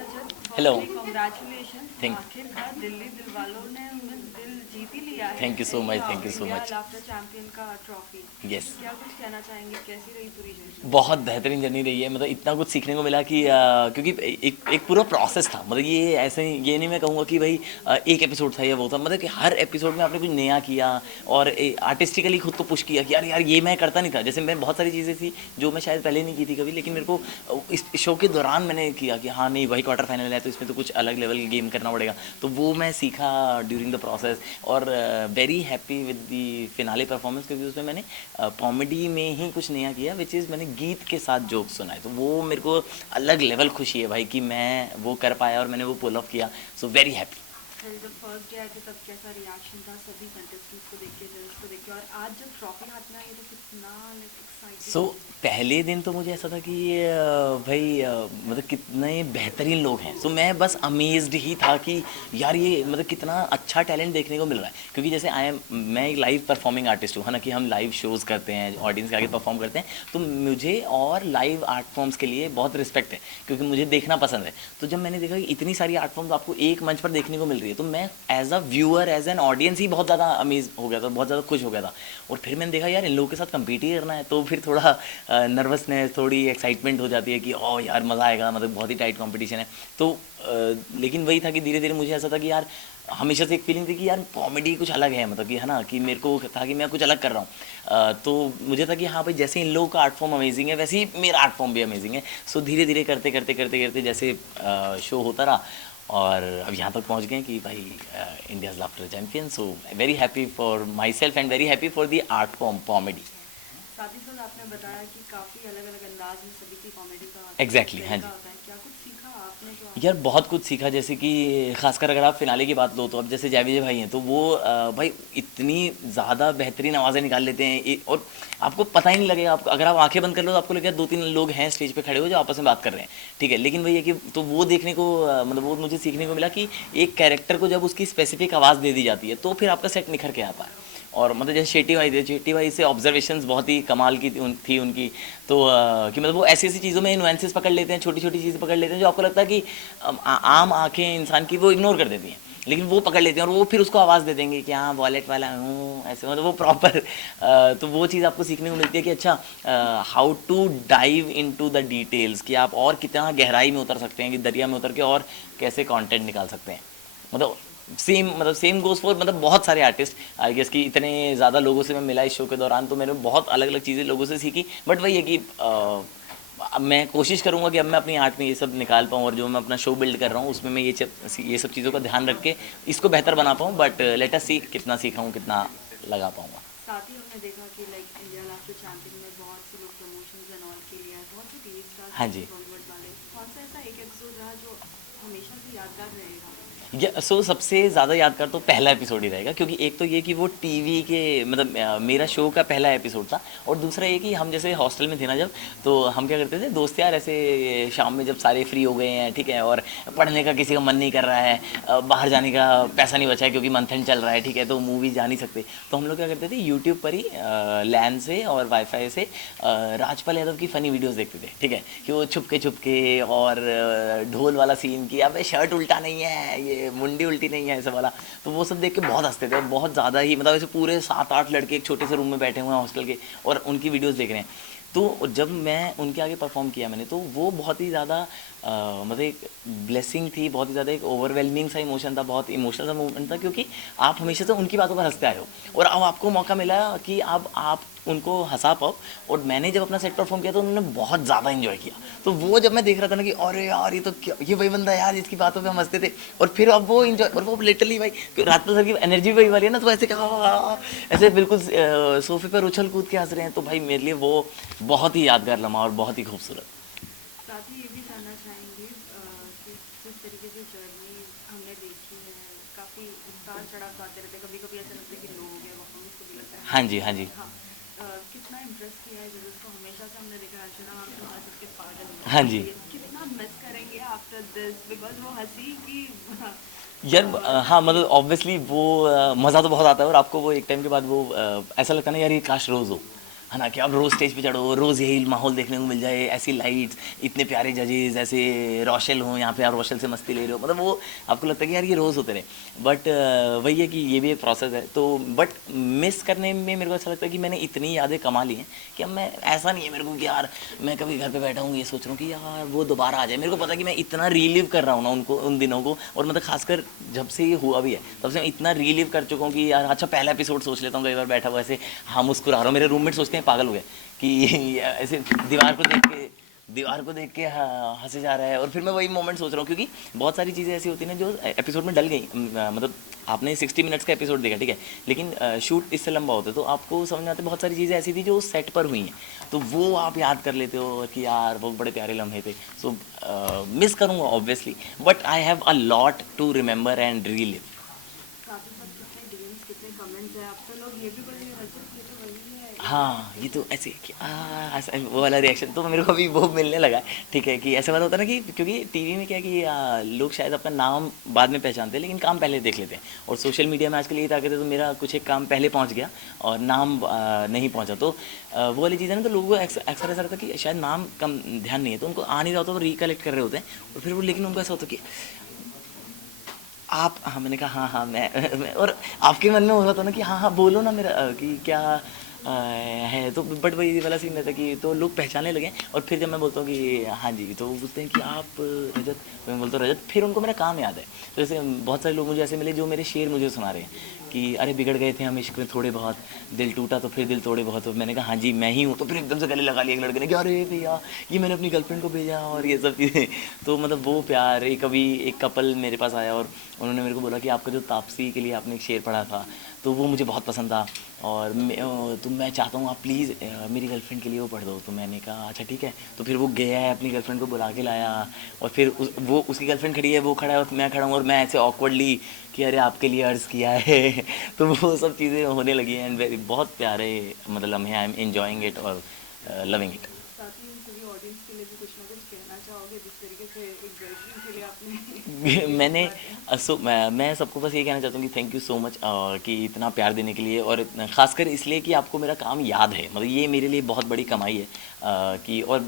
Hello. Congratulation. Thank आखिरकार दिल्ली दिलवालों ने दिल जीत ही लिया है। Thank you so much, thank you so India much. Laughter champion का ट्रॉफी। यस। क्या कुछ कहना चाहेंगे, कैसी रही पूरी जर्नी? बहुत बेहतरीन जर्नी रही है, मतलब इतना कुछ सीखने को मिला कि क्योंकि एक पूरा प्रोसेस था, मतलब ये ऐसे ये नहीं मैं कहूँगा कि भाई एक एपिसोड था या वो था, मतलब कि हर एपिसोड में आपने कुछ नया किया और आर्टिस्टिकली खुद को पुश किया कि यार यार ये मैं करता नहीं था। जैसे मैं बहुत सारी चीज़ें थी जो मैं शायद पहले नहीं की थी कभी, लेकिन मेरे को इस शो के दौरान मैंने किया कि हाँ नहीं भाई क्वार्टर फाइनल है तो इसमें तो कुछ अलग लेवल की गेम करना पड़ेगा, तो वो मैं सीखा ड्यूरिंग द प्रोसेस। और very happy with the finale performance, क्योंकि उसमें मैंने कॉमेडी में ही कुछ नया किया, विच इज़ मैंने गीत के साथ जोक सुना है, तो वो मेरे को अलग लेवल खुशी है भाई कि मैं वो कर पाया और मैंने वो पुल ऑफ किया। So very happy. फिर जब फर्स्ट डे आए थे तब कैसा रिएक्शन था सभी कंटेस्टेंट्स को देख के, जज को देख के, और आज जब ट्रॉफी हाथ में आई तो कितना लाइक सो एक्साइटेड? पहले दिन तो मुझे ऐसा था कि भाई मतलब कितने बेहतरीन लोग हैं। सो मैं बस अमेज्ड ही था कि यार ये मतलब कितना अच्छा टैलेंट देखने को मिल रहा है, क्योंकि जैसे मैं एक लाइव परफॉर्मिंग आर्टिस्ट हूँ, है ना, कि हम लाइव शोज़ करते हैं, ऑडियंस के आगे परफॉर्म करते हैं, तो मुझे और लाइव आर्ट फॉर्म्स के लिए बहुत रिस्पेक्ट है, क्योंकि मुझे देखना पसंद है। तो जब मैंने देखा कि इतनी सारी आर्ट फॉर्म्स आपको एक मंच पर देखने को मिल रही है, तो मैं as a viewer, as an audience ही बहुत ज़्यादा अमेज हो गया था, बहुत ज़्यादा खुश हो गया था। और फिर मैंने देखा यार इन लोगों के साथ कम्पीट ही करना है, तो फिर थोड़ा नर्वसनेस, थोड़ी एक्साइटमेंट हो जाती है कि ओ यार मज़ा आएगा, मतलब बहुत ही टाइट कंपटीशन है। तो लेकिन वही था कि धीरे धीरे मुझे ऐसा था कि यार हमेशा से एक फीलिंग थी कि यार कॉमेडी कुछ अलग है, मतलब कि है ना, कि मेरे को था कि मैं कुछ अलग कर रहा हूँ। तो मुझे था कि हाँ भाई जैसे इन लोगों का आर्ट फॉर्म अमेजिंग है वैसे ही मेरा आर्ट फॉर्म भी अमेजिंग है। सो धीरे धीरे करते करते करते करते जैसे शो होता रहा और अब यहाँ तक पहुँच गए कि भाई India's laughter champion. So very happy for my self and very happy for the art form comedy. साथ ही साथ आपने बताया कि काफ़ी अलग अलग अंदाज में सभी की कॉमेडी का एग्जैक्टली हाँ तरीका जी। होता है। क्या कुछ सीखा आपने जो यार आपको? बहुत कुछ सीखा, जैसे कि खासकर अगर आप फिनाले की बात लो तो अब जैसे जय विजय भाई हैं, तो वो भाई इतनी ज़्यादा बेहतरीन आवाज़ें निकाल लेते हैं और आपको पता ही नहीं लगेगा। आपको अगर आप आंखें बंद कर लो तो आपको लगेगा दो तीन लोग हैं स्टेज पे खड़े हो जो आपस में बात कर रहे हैं, ठीक है, लेकिन वही है कि तो वो देखने को मतलब वो मुझे सीखने को मिला कि एक कैरेक्टर को जब उसकी स्पेसिफिक आवाज़ दे दी जाती है तो फिर आपका सेट निखर के आता है। और मतलब जैसे शेट्टी भाई थे, शेट्टी भाई से ऑब्जर्वेशंस बहुत ही कमाल की थी उनकी। तो कि मतलब वो ऐसी ऐसी चीज़ों में नुएंसेस पकड़ लेते हैं, छोटी छोटी चीज़ें पकड़ लेते हैं जो आपको लगता है कि आम आंखें इंसान की वो इग्नोर कर देती हैं, लेकिन वो पकड़ लेते हैं और वो फिर उसको आवाज़ दे देंगे कि हाँ वॉलेट वाला हूँ, ऐसे मतलब वो प्रॉपर। तो वो चीज़ आपको सीखने को मिलती है कि अच्छा how to dive into the details, कि आप और कितना गहराई में उतर सकते हैं, कि दरिया में उतर के और कैसे कंटेंट निकाल सकते हैं। मतलब सेम गोज़ फॉर मतलब बहुत सारे आर्टिस्ट आई गेस कि इतने ज़्यादा लोगों से मैं मिला इस शो के दौरान, तो मैंने बहुत अलग अलग चीज़ें लोगों से सीखी। बट वही है कि अब मैं कोशिश करूँगा कि अब मैं अपनी आर्ट में ये सब निकाल पाऊँ और जो मैं अपना शो बिल्ड कर रहा हूँ उसमें मैं ये सब चीज़ों का ध्यान रख के इसको बेहतर बना पाऊँ। बट लेट अस सी कितना सीखा हूँ, कितना लगा पाऊँगा। साथ ही हमने देखा कि लाइक इंडिया लाफ्टर चैंपियन में बहुत से लोग प्रमोशंस एंड ऑल के लिए आए, बहुत से टीवी स्टार्स हाँ आए थे जी। बॉलीवुड वाले। कौन सा ऐसा एक एपिसोड रहा जो हमेशा से यादगार रहेगा? सो सबसे ज़्यादा यादगार तो पहला एपिसोड ही रहेगा, क्योंकि एक तो ये कि वो टीवी के मतलब मेरा शो का पहला एपिसोड था, और दूसरा ये कि हम जैसे हॉस्टल में थे ना जब, तो हम क्या करते थे दोस्त यार ऐसे शाम में जब सारे फ्री हो गए हैं, ठीक है, और पढ़ने का किसी का मन नहीं कर रहा है, बाहर जाने का पैसा नहीं बचा है क्योंकि मंथन चल रहा है, ठीक है, तो मूवी जा नहीं सकते, तो हम लोग क्या करते थे यूट्यूब पर ही लैन से और वाईफाई से राजपाल यादव की फ़नी वीडियोस देखते थे, ठीक है, कि वो छुपके और ढोल वाला सीन कि अबे शर्ट उल्टा नहीं है, ये मुंडी उल्टी नहीं है, ऐसा वाला। तो वो सब देख के बहुत हंसते थे और बहुत ज़्यादा ही मतलब ऐसे पूरे 7-8 लड़के एक छोटे से रूम में बैठे हुए हैं हॉस्टल के और उनकी वीडियोस देख रहे हैं। तो जब मैं उनके आगे परफॉर्म किया मैंने, तो वो बहुत ही ज़्यादा मतलब एक ब्लेसिंग थी, बहुत ही ज़्यादा एक ओवरवेलमिंग सा इमोशन था, बहुत इमोशनल सा मोमेंट था, क्योंकि आप हमेशा से उनकी बातों पर हंसते आए हो और अब आपको मौका मिला कि अब आप उनको हंसा पाओ। और मैंने जब अपना सेट परफॉर्म किया तो उन्होंने बहुत ज़्यादा इन्जॉय किया। तो वो जब मैं देख रहा था ना कि अरे यार ये तो क्या, ये वही बंदा है यार जिसकी बातों पे हम हंसते थे, और फिर अब वो इन्जॉय, और वो लिटरली भाई रात सर की एनर्जी वही वाली है ना, तो ऐसे क्या ऐसे बिल्कुल सोफे पर उछल कूद के हंस रहे हैं, तो भाई मेरे लिए वो बहुत ही यादगार लम्हा और बहुत ही खूबसूरत। साथ ही ये भी जानना चाहेंगे कि जिस तरीके से जर्नी हमने देखी है, काफ़ी उतार चढ़ाव आते रहते हैं, कभी कभी ऐसा लगता है कि लो हो गया परफॉर्मेंस, कभी लगता है हाँ हार जी, गए। हाँ जी। हाँ, कितना इम्प्रेस किया है जजेस को? हमेशा से हमने देखा है अर्चना मैम तो हंस हंस के पागल हो हाँ जाती जी। है, कितना मिस करेंगे आफ्टर दिस, बिकॉज वो हंसी की यार हाँ मतलब ऑब्वियसली वो मज़ा तो बहुत आता है और आपको वो एक टाइम के बाद वो ऐसा लगता है ना यार ये काश रोज़ हो। है ना, कि आप रोज़ स्टेज पे चढ़ो, रोज़ यही माहौल देखने को मिल जाए, ऐसी लाइट्स, इतने प्यारे जजेस, ऐसे रोशल हों यहाँ पे, आप रोशल से मस्ती ले रहे हो, मतलब वो आपको लगता है कि यार ये रोज़ होते रहे। बट वही है कि ये भी एक प्रोसेस है। तो बट मिस करने में मेरे को ऐसा लगता है कि मैंने इतनी यादें कमा ली हैं कि अब मैं, ऐसा नहीं है मेरे को कि यार मैं कभी घर पे बैठा हूँ ये सोच रहा हूँ कि यार वो दोबारा आ जाए। मेरे को पता है कि मैं इतना रीलिव कर रहा हूँ ना उनको, उन दिनों को, और मतलब खासकर जब से ये हुआ भी है तब से मैं इतना रीलिव कर चुका हूँ कि यार अच्छा पहला एपिसोड सोच लेता हूँ कई बार बैठा हुआ ऐसे, हाँ मुस्कुरा रहा हूँ, मेरे रूममेट सोचते हैं पागल हो गए कि ऐसे दीवार को देख के हंसे जा रहा है। और फिर मैं वही मोमेंट सोच रहा हूँ, क्योंकि बहुत सारी चीज़ें ऐसी होती हैं जो एपिसोड में डल गई। मतलब आपने 60 मिनट्स का एपिसोड देखा, ठीक है, लेकिन शूट इससे लंबा होता है तो आपको समझ में आते बहुत सारी चीज़ें ऐसी थी जो सेट पर हुई हैं, तो वो आप याद कर लेते हो कि यार वो बड़े प्यारे लम्हे थे। सो मिस करूँगा obviously, but I have a lot to remember and relive. साथ ही साथ कितने डीएम्स, कितने कमेंट्स हैं, अब तो लोग ये भी बोल रहे हैं रजत ये तो वही है। हाँ, ये तो ऐसे कि ऐसा वो वाला रिएक्शन तो मेरे को अभी वो मिलने लगा है, ठीक है, कि ऐसा वाला होता है ना कि क्योंकि टीवी में क्या है कि लोग शायद अपना नाम बाद में पहचानते हैं लेकिन काम पहले देख लेते हैं, और सोशल मीडिया में आजकल ये ताकत है, तो मेरा कुछ एक काम पहले पहुंच गया और नाम नहीं पहुंचा, तो वो वाली चीज़ है ना, तो लोगों को अक्सर ऐसा लगता है कि शायद नाम कम ध्यान नहीं है, तो उनको आ नहीं रहा होता, तो रिकलेक्ट कर रहे होते हैं, और फिर वो, लेकिन उनको ऐसा होता है कि आप, हाँ मैंने कहा हाँ हाँ मैं और आपके मन में हो रहा था ना कि हाँ हाँ बोलो ना मेरा कि क्या है, तो बट वही वाला सीन रहता है कि तो लोग पहचानने लगे। और फिर जब मैं बोलता हूँ कि हाँ जी, तो वो पूछते हैं कि आप रजत, तो मैं बोलता हूँ रजत, फिर उनको मेरा काम याद है। तो जैसे बहुत सारे लोग मुझे ऐसे मिले जो मेरे शेर मुझे सुना रहे हैं कि अरे बिगड़ गए थे हम इश्क में थोड़े बहुत, दिल टूटा तो फिर दिल तोड़े बहुत, तो मैंने कहा हाँ जी मैं ही हूँ, तो फिर एकदम से गले लगा लिया एक लड़के ने कि अरे भैया ये मैंने अपनी गर्लफ्रेंड को भेजा और ये सब चीज़ें। तो मतलब वो प्यार, एक अभी एक कपल मेरे पास आया और उन्होंने मेरे को बोला कि आपका जो तापसी के लिए आपने एक शेर पढ़ा था तो वो मुझे बहुत पसंद था, और तो मैं चाहता हूँ आप प्लीज़ मेरी गर्लफ्रेंड के लिए वो पढ़ दो। तो मैंने कहा अच्छा ठीक है, तो फिर वो गया है अपनी गर्लफ्रेंड को बुला के लाया, और फिर वो उसकी गर्लफ्रेंड खड़ी है, वो खड़ा है और मैं खड़ा हूँ, और मैं ऐसे ऑकवर्डली कि अरे आपके लिए अर्ज़ किया है तो वो सब चीज़ें होने लगी हैं, एंड बहुत प्यारे मतलब लम्हे, आई एम एन्जॉइंग इट और लविंग इट। साथ ही सभी ऑडियंस के लिए भी कुछ ना कुछ कहना चाहोगे, जिस तरीके से एक गर्लफ्रेंड के लिए आपने मैंने मैं सबको बस ये कहना चाहता हूँ कि थैंक यू सो मच कि इतना प्यार देने के लिए, और ख़ासकर इसलिए कि आपको मेरा काम याद है, मतलब ये मेरे लिए बहुत बड़ी कमाई है कि, और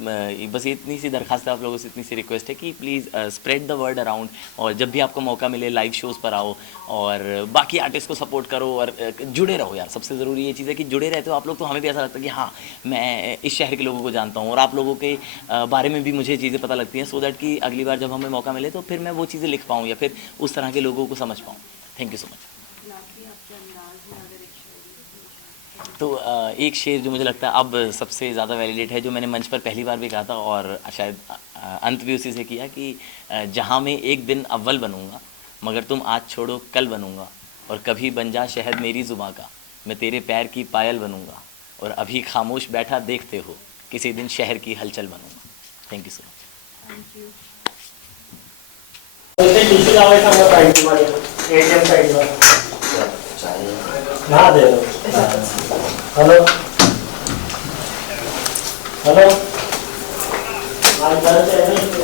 बस इतनी सी दरख्वास्त है आप लोगों से, इतनी सी रिक्वेस्ट है कि please spread the word around, और जब भी आपको मौका मिले लाइव शोज़ पर आओ और बाकी आर्टिस्ट को सपोर्ट करो, और जुड़े रहो यार, सबसे ज़रूरी ये चीज़ है कि जुड़े रहते हो आप लोग तो हमें भी ऐसा लगता है कि हाँ मैं इस शहर के लोगों को जानता हूँ, और आप लोगों के बारे में भी मुझे चीज़ें पता लगती हैं, सो दैट कि अगली बार जब हमें मौका मिले तो फिर मैं वो चीज़ें लिख पाऊँ या फिर उस तरह के लोगों को समझ पाऊँ। Thank you so much. Lucky आपके अंदाज में अगर एक शायरी तो एक शेर जो मुझे लगता है अब सबसे ज़्यादा वैलिडेट है, जो मैंने मंच पर पहली बार भी कहा था और शायद अंत भी उसी से किया कि जहाँ मैं एक दिन अव्वल बनूँगा मगर तुम आज छोड़ो कल बनूँगा, और कभी बन जा शहद मेरी ज़ुबां का, मैं तेरे पैर की पायल बनूँगा, और अभी खामोश बैठा देखते हो किसी दिन शहर की हलचल बनूँगा। Thank you so much. Thank you. ते टीसी लावायचं सांगा साईड मध्ये एटीएम साईडला ना दे हॅलो हॅलो आज जायचं आहे ना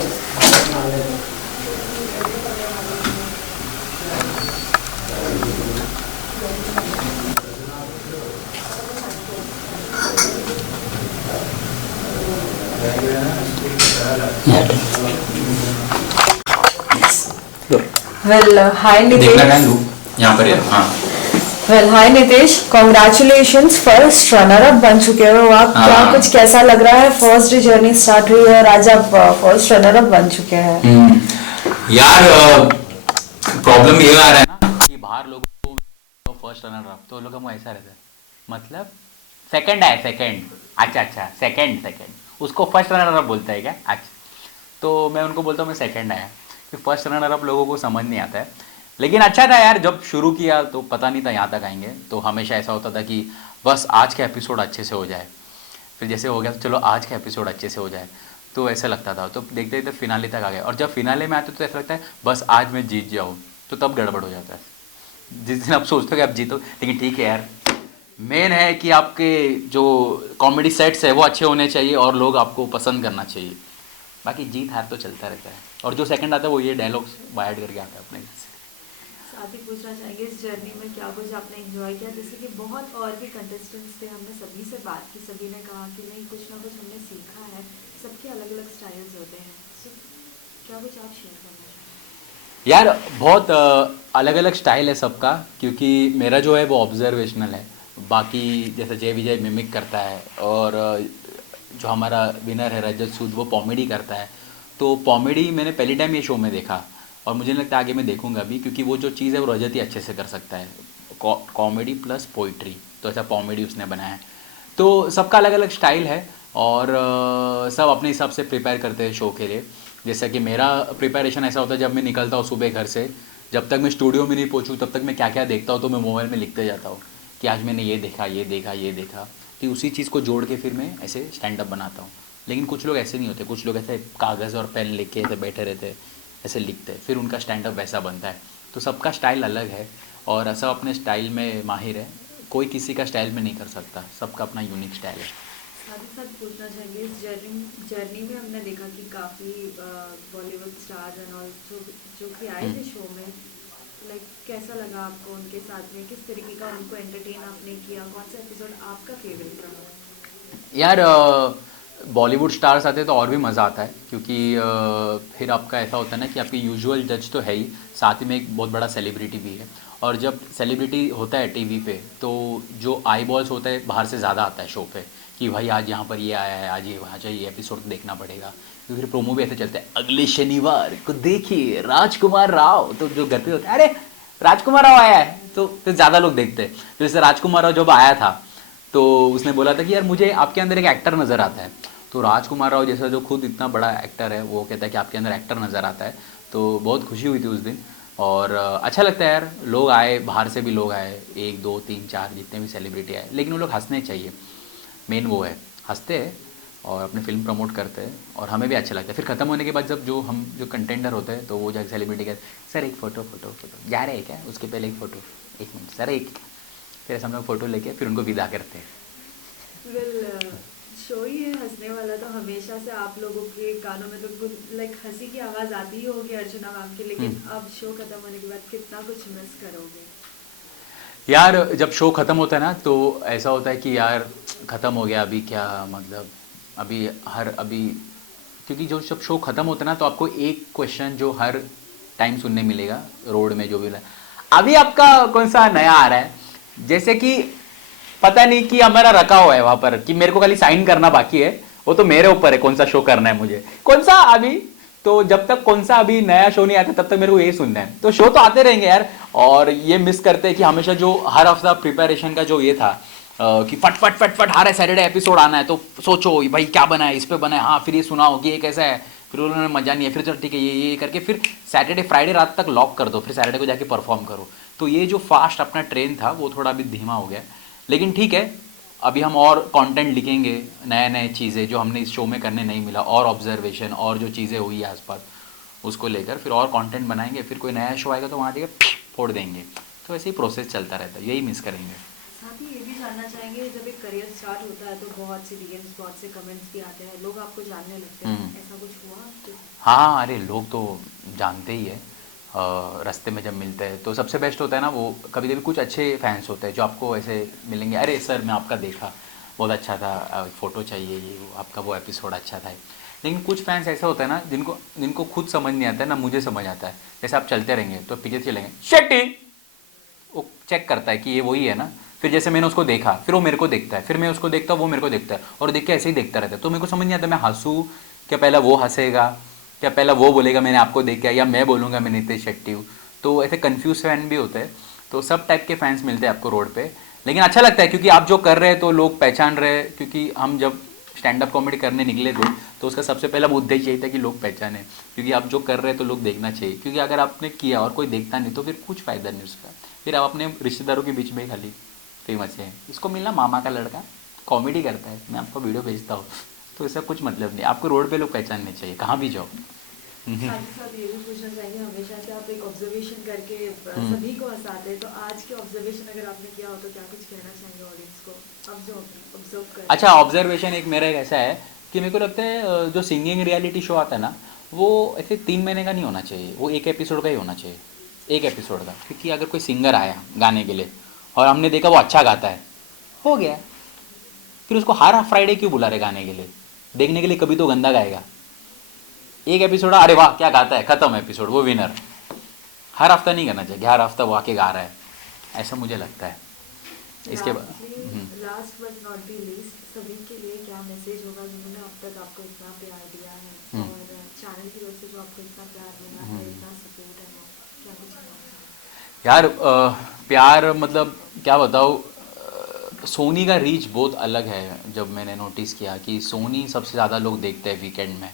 Well, hi देखना Nitesh. है लू यहाँ पर है हाँ Well, hi Nitesh. Congratulations, first runner-up बन चुके हो आप. हाँ. क्या कुछ कैसा लग रहा है? First जर्नी स्टार्ट हुई और आज आप फर्स्ट रनर-अप बन चुके हैं. यार प्रॉब्लम ये आ रहा है ना कि बाहर लोगों को फर्स्ट रनर अप तो लोगों को ऐसा रहता है, मतलब सेकंड है सेकंड, अच्छा सेकंड उसको फर्स्ट रनर अप बोलता है क्या? अच्छा, तो मैं उनको बोलता हूँ मैं सेकंड आया, कि फर्स्ट रनर अप लोगों को समझ नहीं आता है. लेकिन अच्छा था यार, जब शुरू किया तो पता नहीं था यहाँ तक आएंगे, तो हमेशा ऐसा होता था कि बस आज का एपिसोड अच्छे से हो जाए, फिर जैसे हो गया तो चलो आज का एपिसोड अच्छे से हो जाए, तो ऐसा लगता था. तो देखते देखते फिनाले तक आ गए, और जब फिनाले में आते तो ऐसा लगता है बस आज मैं जीत जाऊँ, तो तब गड़बड़ हो जाता है. जिस दिन आप सोचते हो कि आप जीतो, लेकिन ठीक है यार, मेन है कि आपके जो कॉमेडी सेट्स है वो अच्छे होने चाहिए और लोग आपको पसंद करना चाहिए, बाकी जीत हार तो चलता रहता है. और जो सेकंड आता है वो ये डायलॉग्स बायड करके आता है अपने घर से. साथ ही पूछना चाहेंगे इस जर्नी में क्या कुछ आपने एंजॉय किया, जैसे कि बहुत और भी कंटेस्टेंट्स थे, हमने सभी से बात की, सभी ने कहा कि नहीं कुछ ना कुछ हमने सीखा है, सबके अलग अलग स्टाइल्स होते हैं, सो क्या कुछ आप शेयर करना चाहेंगे? यार बहुत अलग अलग स्टाइल है सबका, क्योंकि मेरा जो है वो ऑब्जर्वेशनल है, बाकी जैसे जय विजय मिमिक करता है, और जो हमारा विनर है रजत सूद वो कॉमेडी करता है। तो कॉमेडी मैंने पहली टाइम ये शो में देखा, और मुझे नहीं लगता आगे मैं देखूंगा भी, क्योंकि वो जो चीज़ है वो रजत ही अच्छे से कर सकता है, कॉमेडी प्लस पोइट्री। तो ऐसा कॉमेडी उसने बनाया है। तो सबका अलग अलग स्टाइल है, और सब अपने हिसाब से प्रिपेयर करते हैं शो के लिए। जैसा कि मेरा प्रिपरेशन ऐसा होता है, जब मैं निकलता हूँ सुबह घर से, जब तक मैं स्टूडियो में नहीं पहुँचूँ तब तक मैं क्या क्या देखता हूँ तो मैं मोबाइल में लिखते जाता हूँ कि आज मैंने ये देखा ये देखा ये देखा, कि उसी चीज़ को जोड़ के फिर मैं ऐसे स्टैंड अप बनाता हूँ। लेकिन कुछ लोग ऐसे नहीं होते, कुछ लोग ऐसे कागज़ और पेन लेके ऐसे बैठे रहते हैं, ऐसे लिखते हैं, फिर उनका स्टैंड अप वैसा बनता है। तो सबका स्टाइल अलग है, और सब अपने स्टाइल में माहिर है, कोई किसी का स्टाइल में नहीं कर सकता, सबका अपना यूनिक स्टाइल है। साथ ही साथ पूछना चाहेंगे इस जर्नी में हमने देखा कि काफ़ी बॉलीवुड स्टार्स एंड ऑल जो कि आए थे शो में, लाइक कैसा लगा आपको उनके साथ में, किस तरीके का उनको एंटरटेन आपने किया, कौन सा एपिसोड आपका फेवरेट रहा? यार बॉलीवुड स्टार्स आते तो और भी मज़ा आता है, क्योंकि फिर आपका ऐसा होता है ना कि आपकी यूजुअल जज तो है ही, साथ ही में एक बहुत बड़ा सेलिब्रिटी भी है। और जब सेलिब्रिटी होता है टीवी पे, तो जो आई बॉल्स होता है बाहर से ज़्यादा आता है शो पे, कि भाई आज यहाँ पर ये आया है, आज ये वहाँ चाहिए, एपिसोड देखना पड़ेगा। क्योंकि फिर प्रोमो भी ऐसे चलते हैं, अगले शनिवार को देखिए राजकुमार राव। तो जो घर पे होते हैं, अरे राजकुमार राव आया है, तो फिर ज़्यादा लोग देखते हैं। तो जैसे राजकुमार राव जब आया था तो उसने बोला था कि यार मुझे आपके अंदर एक एक्टर नज़र आता है। तो राजकुमार राव जैसा जो खुद इतना बड़ा एक्टर है, वो कहता है कि आपके अंदर एक्टर नज़र आता है। तो बहुत खुशी हुई थी उस दिन, और अच्छा लगता है यार, लोग आए, बाहर से भी लोग आए, 1 2 3 4 जितने भी सेलिब्रिटी आए, लेकिन वो लोग हंसने चाहिए, मेन वो है, हंसते हैं और अपनी फिल्म प्रमोट करते हैं, और हमें भी अच्छा लगता है। फिर ख़त्म होने के बाद जब जो कंटेंडर होते हैं, तो वो जाके सेलिब्रिटी कहते हैं सर एक फ़ोटो फ़ोटो फ़ोटो जा रहे हैं क्या, उसके पहले एक फ़ोटो, 1 मिनट सर एक, फिर ऐसे हम लोग फ़ोटो लेके फिर उनको विदा करते हैं। वेल शो ही है हंसने वाला, तो हमेशा से आप लोगों के कानों में तो लाइक हंसी की आवाज़ आती ही होगी अर्चना मैम की, लेकिन अब शो खत्म होने के बाद कितना कुछ मिस करोगे? यार जब शो ख़त्म होता है ना, तो ऐसा होता है कि यार ख़त्म हो गया, अभी क्या मतलब, अभी क्योंकि जब शो ख़त्म होता है ना, तो आपको एक क्वेश्चन जो हर टाइम सुनने मिलेगा रोड में, जो भी अभी आपका कौन सा नया आ रहा है, जैसे कि पता नहीं कि हमारा रखा हुआ है वहाँ पर कि मेरे को खाली साइन करना बाकी है, वो तो मेरे ऊपर है कौन सा शो करना है मुझे, कौन सा अभी। तो जब तक कौन सा अभी नया शो नहीं आता तब तक मेरे को यही सुनना है। तो शो तो आते रहेंगे यार, और ये मिस करते हैं कि हमेशा जो हर हफ्ता प्रिपरेशन का जो ये था कि फट फट फट फट हर सैटरडे एपिसोड आना है, तो सोचो भाई क्या बना है, इस पे बना है, हाँ फिर ये सुनाओ कि ये कैसा है, फिर उन्होंने मजा नहीं है, फिर चलो ठीक है ये करके फिर सैटरडे फ्राइडे रात तक लॉक कर दो, फिर सैटरडे को जाके परफॉर्म करो। तो ये जो फास्ट अपना ट्रेन था वो थोड़ा अभी धीमा हो गया, लेकिन ठीक है, अभी हम और कंटेंट लिखेंगे, नए नए चीज़ें जो हमने इस शो में करने नहीं मिला, और ऑब्जर्वेशन और जो चीज़ें हुई है आसपास उसको लेकर फिर और कंटेंट बनाएंगे, फिर कोई नया शो आएगा तो वहाँ जाके फोड़ देंगे। तो ऐसे ही प्रोसेस चलता रहता है, यही मिस करेंगे। साथ ही ये भी जानना चाहेंगे, जब एक करियर स्टार्ट होता है तो बहुत से डीएम्स, बहुत से कमेंट्स भी आते हैं, लोग आपको जानने लगते हैं, ऐसा कुछ हुआ आपके? हाँ, अरे लोग तो जानते ही है, रास्ते में जब मिलते हैं तो सबसे बेस्ट होता है ना, वो कभी कभी कुछ अच्छे फैंस होते हैं जो आपको ऐसे मिलेंगे, अरे सर मैं आपका देखा, बहुत अच्छा था, फ़ोटो चाहिए, ये वो, आपका वो एपिसोड अच्छा था। लेकिन कुछ फैंस ऐसा होता है ना जिनको खुद समझ नहीं आता है ना, मुझे समझ आता है। जैसे आप चलते रहेंगे तो पीछे चलेंगे शेट्टी, वो चेक करता है कि ये वही है ना, फिर जैसे मैंने उसको देखा, फिर वो मेरे को देखता है, फिर मैं उसको देखता हूँ, वो मेरे को देखता है, और देख के ऐसे ही देखता रहता है। तो मेरे को समझ नहीं आता मैं हंसूँ क्या, पहला वो हंसेगा क्या, पहला वो बोलेगा मैंने आपको देखा, या मैं बोलूँगा मैं नितेश शेट्टी हूँ। तो ऐसे कन्फ्यूज फैन भी होते हैं। तो सब टाइप के फैंस मिलते हैं आपको रोड पे, लेकिन अच्छा लगता है क्योंकि आप जो कर रहे हैं तो लोग पहचान रहे हैं। क्योंकि हम जब स्टैंड अप कॉमेडी करने निकले थे तो उसका सबसे पहला उद्देश्य यही था कि लोग पहचाने, क्योंकि आप जो कर रहे हैं तो लोग देखना चाहिए। क्योंकि अगर आपने किया और कोई देखता नहीं तो फिर कुछ फ़ायदा नहीं उसका, फिर आप अपने रिश्तेदारों के बीच में ही खाली फेमस है, इसको मिलना मामा का लड़का कॉमेडी करता है, मैं आपको वीडियो भेजता हूँ, तो इसका कुछ मतलब नहीं। आपको रोड पे लोग पहचानने चाहिए, कहाँ भी जाओ। साथ ही साथ ये भी पूछना चाहेंगे, हमेशा से आप एक ऑब्जर्वेशन करके सभी को हंसाते हैं, तो आज के ऑब्जर्वेशन अगर आपने किया हो तो क्या कुछ कहना चाहेंगे ऑडियंस को, अब जो ऑब्जर्व कर? अच्छा, ऑब्जर्वेशन एक मेरा एक ऐसा है कि मेरे को लगता है जो सिंगिंग रियलिटी शो आता है ना, वो ऐसे 3 महीने का नहीं होना चाहिए, वो एक एपिसोड का ही होना चाहिए। एक एपिसोड का, क्योंकि अगर कोई सिंगर आया गाने के लिए और हमने देखा वो अच्छा गाता है, हो गया, फिर उसको हर फ्राइडे क्यों बुला रहे गाने के लिए? देखने के लिए कभी तो गंदा गाएगा। एक एपिसोड, अरे वाह क्या गाता है, खत्म एपिसोड, वो विनर। हर हफ्ता नहीं करना चाहिए, हर हफ्ता वो आके गा रहा है, ऐसा मुझे लगता है। इसके बाद last but not the least, सभी के लिए क्या मैसेज होगा जिन्होंने अब तक आपको इतना प्यार दिया है और चैनल की वजह से जो आपको इतना प्यार मिला है, इतना सपोर्ट है, वो क्या कुछ है? यार प्यार मतलब क्या बताऊँ, सोनी का रीच बहुत अलग है। जब मैंने नोटिस किया कि सोनी सबसे ज़्यादा लोग देखते हैं वीकेंड में,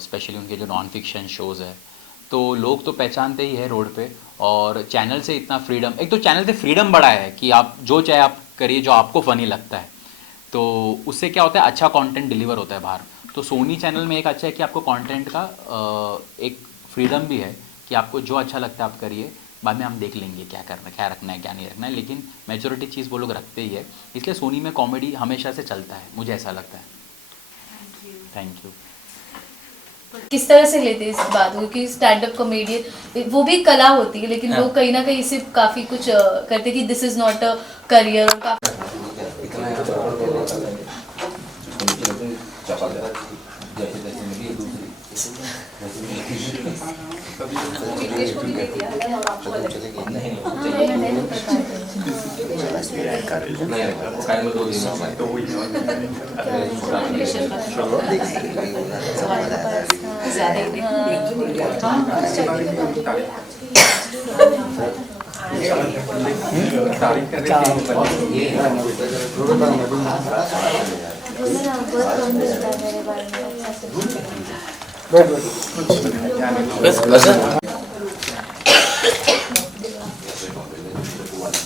स्पेशली उनके जो नॉन फिक्शन शोज़ है, तो लोग तो पहचानते ही है रोड पे। और चैनल से इतना फ्रीडम, एक तो चैनल से फ्रीडम बढ़ा है कि आप जो चाहे आप करिए, जो आपको फ़नी लगता है, तो उससे क्या होता है, अच्छा कंटेंट डिलीवर होता है बाहर। तो सोनी चैनल में एक अच्छा है कि आपको कंटेंट का एक फ्रीडम भी है कि आपको जो अच्छा लगता है आप करिए, बाद में हम देख लेंगे क्या करना, क्या रखना है क्या नहीं रखना है, लेकिन मेजॉरिटी चीज़ वो लोग रखते ही है। इसलिए सोनी में कॉमेडी हमेशा से चलता है, मुझे ऐसा लगता है। Thank you. किस तरह से लेते हैं इस बात को, क्योंकि स्टैंड अप कॉमेडियन वो भी कला होती है, लेकिन लोग कहीं ना कहीं इसे काफ़ी कुछ करते कि this is not a career.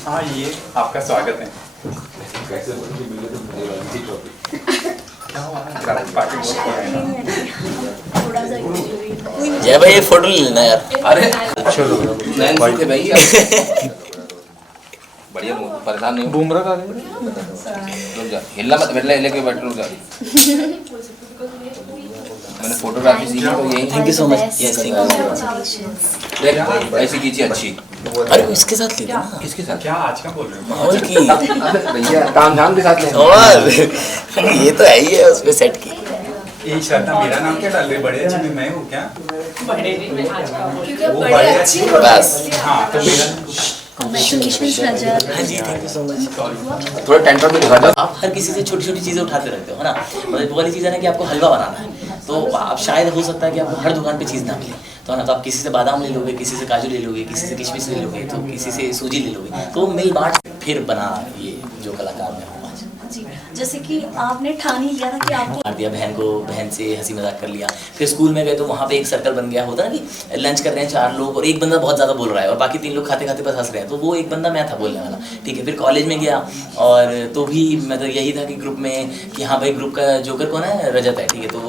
हाँ, ये आपका स्वागत है। जय भाई ये फोटो ले लेना यार। अरे चलो भाई बढ़िया, परेशान नहीं हो। बुमराह का रुक जा, हिलना मत, हिले के बैठ, रुक जा। मैंने फोटोग्राफी सीखी तो यही। Thank you so much. Yes thank you. देख ऐसी खींची अच्छी। अरे इसके साथ ले ना। किसके साथ? क्या आज का बोल रहे हो? और की भैया तामझाम के साथ ले। और ये तो है ही है उसपे सेट की। एक श्रद्धा, मेरा नाम क्या डाल रही है? बड़े अच्छे में मैं हूँ क्या? क्योंकि वो बड़े अच्छे बस। हाँ, तो मेरा हाँ जी थैंक यू सो मच। थोड़ा टेंटर में दिखा दो। आप हर किसी से छोटी छोटी चीज़ें उठाते रहते हो, है ना। मतलब वो वाली चीज़ है ना कि आपको हलवा बनाना है, तो आप शायद हो सकता है कि आपको हर दुकान पे चीज़ ना मिले, तो है ना, तो आप किसी से बादाम ले लोगे, किसी से काजू ले लोगे, किसी से किशमिश ले लोगे, तो किसी से सूजी ले लोगे, तो मिल बांट फिर बना ये जो कलाकार मैं हूँ आज। जी, जैसे कि आपने ठान ही लिया था कि आपको मार दिया बहन को, बहन से हंसी मजाक कर लिया। फिर स्कूल में गए तो वहाँ पे एक सर्कल बन गया, होता ना कि लंच कर रहे हैं 4 लोग और एक बंदा बहुत ज़्यादा बोल रहा है और बाकी 3 लोग खाते खाते बस हंस रहे हैं, तो वो एक बंदा मैं था बोलने वाला, ठीक है। फिर कॉलेज में गया और तो भी मतलब यही था कि ग्रुप में कि हाँ भाई ग्रुप का जोकर कौन है, रजत है, ठीक है। तो